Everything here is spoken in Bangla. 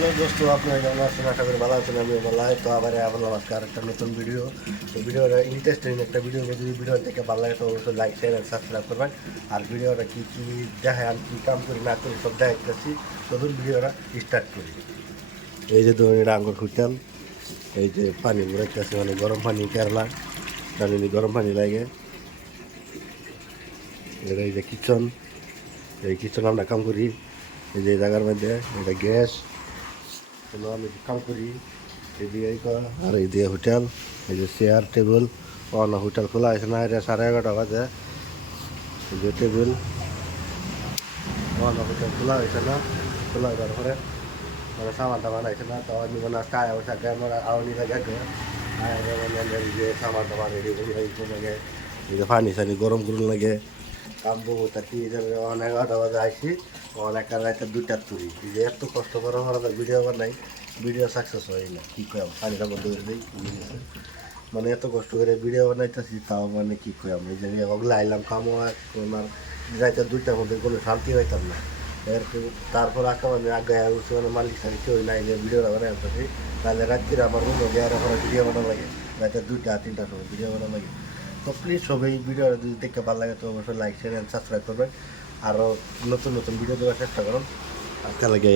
হ্যালো দোস্ত, আপনারা কেমন আছেন? আশা করি ভালো আছেন। আমি ভালো তো আবার বললাম আজকে আরেকটা নতুন ভিডিও। তো ভিডিওটা ইন্টারেস্টিং একটা ভিডিও। যদি ভিডিও থেকে ভালো লাগে তো অবশ্যই লাইক শেয়ার অ্যান্ড সাবস্ক্রাইব করবেন। আর ভিডিওটা কী কী দেখে আমি কী কাম করি না করি সব দেখাচ্ছি। চলুন ভিডিওটা স্টার্ট করি। এই যে ধরুন এটা আঙ্গুর খুঁজতাম, এই যে পানি ঘুরাইতেছে, মানে গরম পানি কেরলা জানি গরম পানি লাগে। এটা এই যে কিচেন, এই কিচেন আমরা কাম করি। এই যে জায়গার মধ্যে এটা গ্যাস, আমি কাম করি। এদিকে আর এইদিকে হোটেল, এই যে চেয়ার টেবিল। অন্য হোটেল খোলা হয়েছে না, এটা 11:30 বাজে। এই যে টেবিল, অন্য হোটেল খোলা হয়েছে না, খোলা হওয়ার পরে মানে সামান টামান আছে না। তো আমি মানে কায় বসে আমার আওয়ানি লাগে মানে এই যে সামান টামান রেডি করুন লাগে, এই যে পানি সানি গরম করুন লাগে। কামবো থাকি অনেক 11টা বাজে আইসি, অনেক রাতে 2টার তুলি। এই যে এত কষ্ট করা ভিডিও বানাই, ভিডিও সাকসেস হয় না। কী কয় পানিটা বন্ধ করে দিই, মানে এত কষ্ট করে ভিডিও বানাইতেছি তাও মানে কী কয় আমি যে ওগুলো আইলাম কামো আমার রাতে 2টার মধ্যে কোনো শান্তি হইতাম না। এরকম তারপর আঁকা মানে আগে উঠছে মানে মালিক সাথে কেউ নাই যে ভিডিওটা বানাই আসতেছি। তাহলে রাত্রিরে আমার রুমে গিয়ে আর ভিডিও বানানো লাগে, রাতে 2টা 3টার সময় ভিডিও বানানো লাগে। তো প্লিজ সবাই ভিডিওটা যদি দেখতে ভালো লাগে তো অবশ্যই লাইক শেয়ার অ্যান্ড সাবস্ক্রাইব করবেন। আরও নতুন নতুন ভিডিও দেওয়ার চেষ্টা করুন। আজকে লাগে